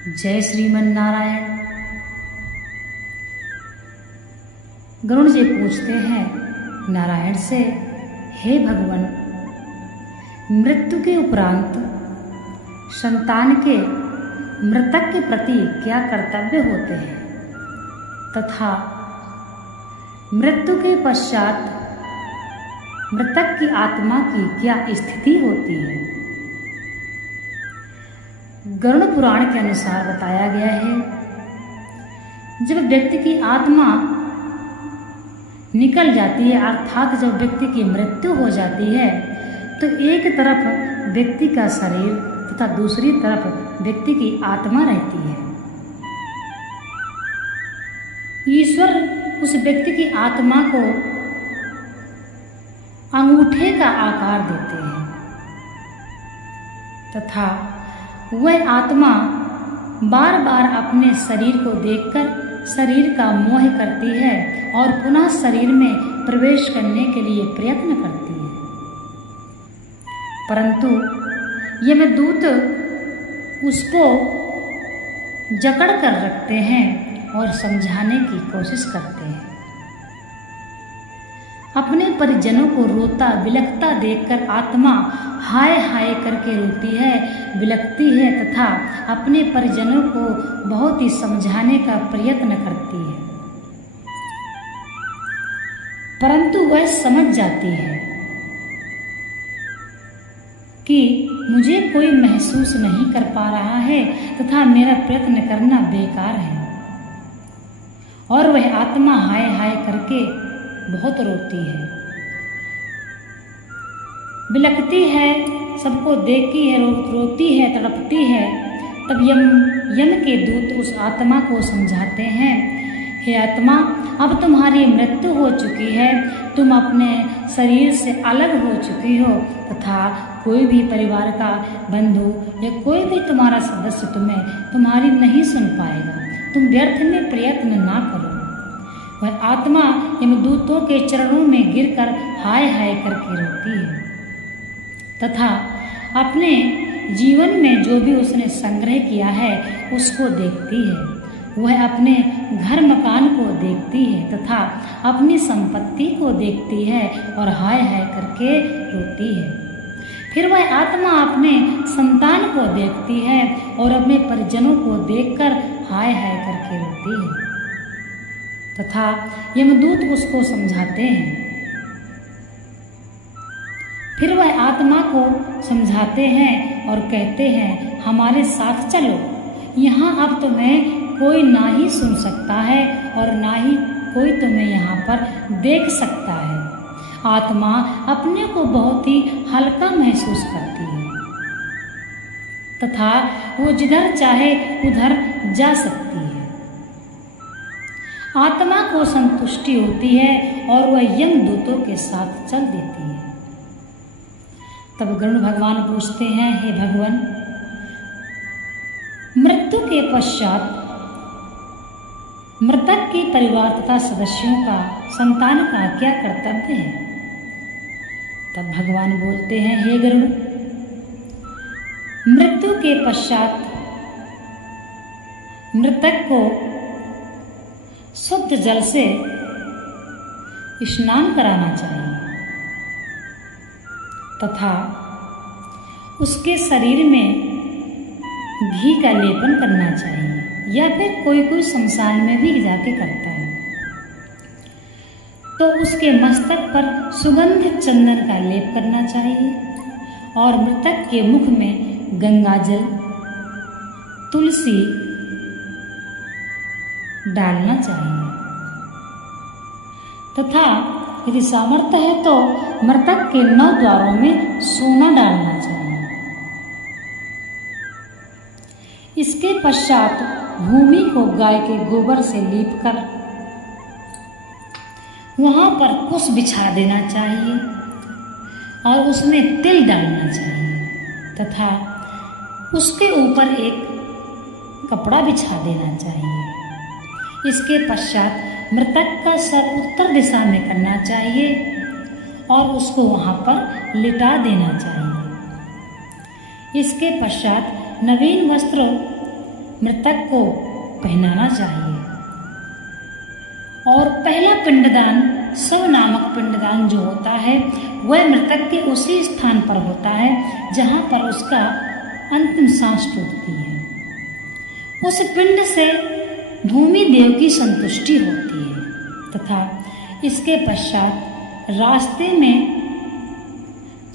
जय श्रीमन नारायण। गरुड़ जी पूछते हैं नारायण से, हे भगवान, मृत्यु के उपरांत संतान के मृतक के प्रति क्या कर्तव्य होते हैं तथा मृत्यु के पश्चात मृतक की आत्मा की क्या स्थिति होती है। गरुड़ पुराण के अनुसार बताया गया है, जब व्यक्ति की आत्मा निकल जाती है अर्थात जब व्यक्ति की मृत्यु हो जाती है तो एक तरफ व्यक्ति का शरीर तथा दूसरी तरफ व्यक्ति की आत्मा रहती है। ईश्वर उस व्यक्ति की आत्मा को अंगूठे का आकार देते हैं तथा वह आत्मा बार बार अपने शरीर को देखकर शरीर का मोह करती है और पुनः शरीर में प्रवेश करने के लिए प्रयत्न करती है, परंतु यमदूत उसको जकड़ कर रखते हैं और समझाने की कोशिश करते हैं। अपने परिजनों को रोता बिलखता देखकर आत्मा हाय हाय करके रोती है, बिलखती है तथा अपने परिजनों को बहुत ही समझाने का प्रयत्न करती है, परंतु वह समझ जाती है कि मुझे कोई महसूस नहीं कर पा रहा है तथा मेरा प्रयत्न करना बेकार है, और वह आत्मा हाय हाय करके बहुत रोती है, बिलखती है, सबको देखती है, रोती है, तड़पती है। तब यम के दूत उस आत्मा को समझाते हैं, हे आत्मा, अब तुम्हारी मृत्यु हो चुकी है, तुम अपने शरीर से अलग हो चुकी हो तथा कोई भी परिवार का बंधु या कोई भी तुम्हारा सदस्य तुम्हारी नहीं सुन पाएगा, तुम व्यर्थ में प्रयत्न ना करो। वह आत्मा यमदूतों के चरणों में गिरकर हाय हाय करके रोती है तथा अपने जीवन में जो भी उसने संग्रह किया है उसको देखती है। वह अपने घर मकान को देखती है तथा अपनी संपत्ति को देखती है और हाय हाय करके रोती है। फिर वह आत्मा अपने संतान को देखती है और अपने परिजनों को देखकर हाय हाय करके रोती है तथा यमदूत उसको समझाते हैं। फिर वह आत्मा को समझाते हैं और कहते हैं, हमारे साथ चलो, यहाँ अब तुम्हें कोई ना ही सुन सकता है और ना ही कोई तुम्हें यहाँ पर देख सकता है। आत्मा अपने को बहुत ही हल्का महसूस करती है तथा वो जिधर चाहे उधर जा सकती है। आत्मा को संतुष्टि होती है और वह यमदूतों के साथ चल देती है। तब गरुड़ भगवान पूछते हैं, हे भगवान, मृत्यु के पश्चात मृतक के परिवार तथा सदस्यों का संतान का क्या कर्तव्य है। तब भगवान बोलते हैं, हे गरुड़, मृत्यु के पश्चात मृतक को शुद्ध जल से स्नान कराना चाहिए तथा उसके शरीर में घी का लेपन करना चाहिए, या फिर कोई शमशान में भी जाके करता है तो उसके मस्तक पर सुगंधित चंदन का लेप करना चाहिए और मृतक के मुख में गंगाजल तुलसी डालना चाहिए तथा यदि सामर्थ्य है तो मृतक के 9 द्वारों में सोना डालना चाहिए। इसके पश्चात भूमि को गाय के गोबर से लीपकर वहां पर कुश बिछा देना चाहिए और उसमें तिल डालना चाहिए तथा उसके ऊपर एक कपड़ा बिछा देना चाहिए। इसके पश्चात मृतक का सर उत्तर दिशा में करना चाहिए और उसको वहां पर लिटा देना चाहिए। इसके पश्चात नवीन वस्त्र मृतक को पहनाना चाहिए। और पहला पिंडदान शव नामक पिंडदान जो होता है वह मृतक के उसी स्थान पर होता है जहाँ पर उसका अंतिम सांस टूटती है। उस पिंड से भूमि देव की संतुष्टि होती है तथा इसके पश्चात रास्ते में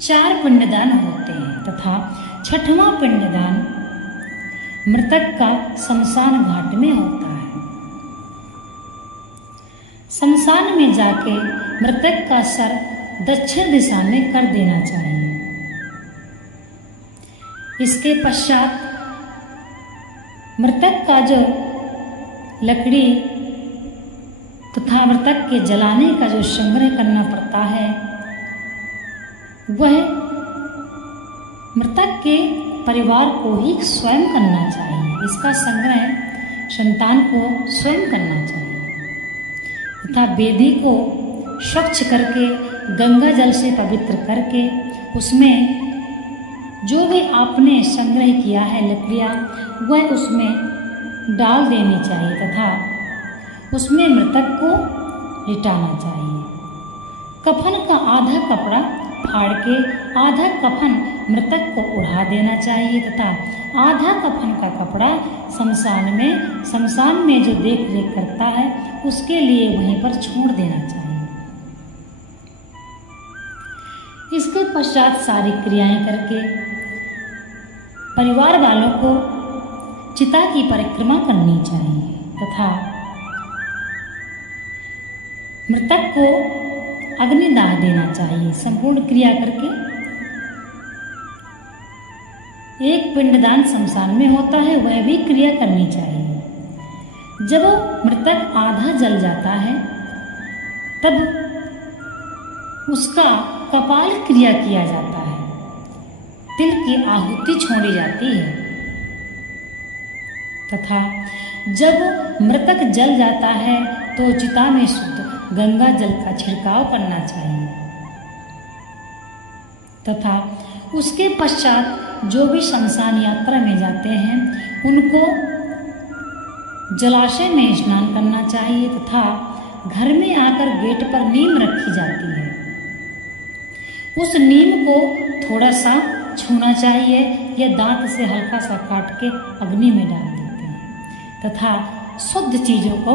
4 पिंडदान होते हैं तथा 6वां पिंडदान मृतक का शमशान घाट में होता है। शमशान में जाके मृतक का सर दक्षिण दिशा में कर देना चाहिए। इसके पश्चात मृतक का जो लकड़ी तथा मृतक के जलाने का जो संग्रह करना पड़ता है वह मृतक के परिवार को ही स्वयं करना चाहिए। इसका संग्रह संतान को स्वयं करना चाहिए तथा वेदी को स्वच्छ करके गंगा जल से पवित्र करके उसमें जो भी आपने संग्रह किया है लकड़ियाँ वह उसमें डाल देनी चाहिए तथा उसमें मृतक को लिटाना चाहिए। कफन का आधा कपड़ा फाड़ के आधा कफन मृतक को उड़ा देना चाहिए तथा आधा कफन का कपड़ा शमशान में जो देख रेख करता है उसके लिए वहीं पर छोड़ देना चाहिए। इसके पश्चात सारी क्रियाएं करके परिवार वालों को चिता की परिक्रमा करनी चाहिए तथा मृतक को अग्निदाह देना चाहिए। संपूर्ण क्रिया करके एक पिंडदान शमशान में होता है वह भी क्रिया करनी चाहिए। जब मृतक आधा जल जाता है तब उसका कपाल क्रिया किया जाता है, तिल की आहुति छोड़ी जाती है तथा जब मृतक जल जाता है तो चिता में शुद्ध गंगा जल का छिड़काव करना चाहिए तथा उसके पश्चात जो भी शमशान यात्रा में जाते हैं उनको जलाशय में स्नान करना चाहिए तथा घर में आकर गेट पर नीम रखी जाती है, उस नीम को थोड़ा सा छूना चाहिए या दांत से हल्का सा काट के अग्नि में डाल देते हैं तथा शुद्ध चीज़ों को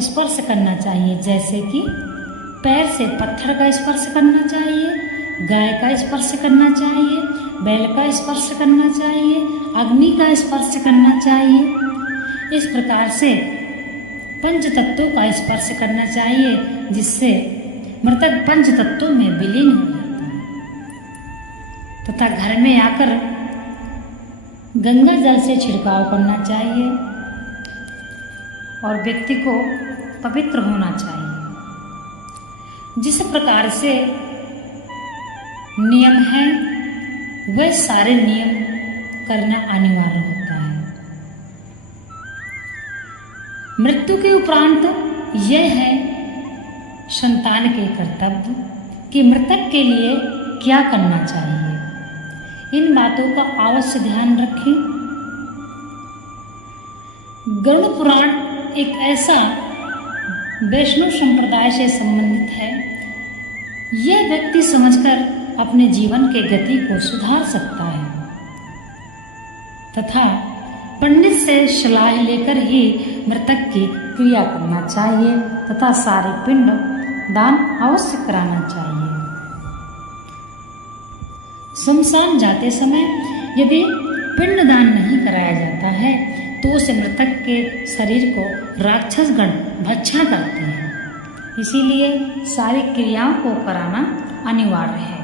स्पर्श करना चाहिए, जैसे कि पैर से पत्थर का स्पर्श करना चाहिए, गाय का स्पर्श करना चाहिए, बैल का स्पर्श करना चाहिए, अग्नि का स्पर्श करना चाहिए। इस प्रकार से पंच तत्वों का स्पर्श करना चाहिए जिससे मृतक पंच तत्वों में विलीन हो जाता है तथा घर में आकर गंगा जल से छिड़काव करना चाहिए और व्यक्ति को पवित्र होना चाहिए। जिस प्रकार से नियम है वह सारे नियम करना अनिवार्य होता है। मृत्यु के उपरांत यह है संतान के कर्तव्य कि मृतक के लिए क्या करना चाहिए। इन बातों का अवश्य ध्यान रखें। गरुड़ पुराण एक ऐसा वैष्णव संप्रदाय से संबंधित है, यह व्यक्ति समझकर अपने जीवन के गति को सुधार सकता है तथा पंडित से सलाह लेकर ही मृतक की क्रिया करना चाहिए तथा सारे पिंड दान अवश्य कराना चाहिए। शमशान जाते समय यदि पिंडदान नहीं कराया जाता है तो उस मृतक के शरीर को राक्षसगण भक्षण करते हैं, इसीलिए सारी क्रियाओं को कराना अनिवार्य है।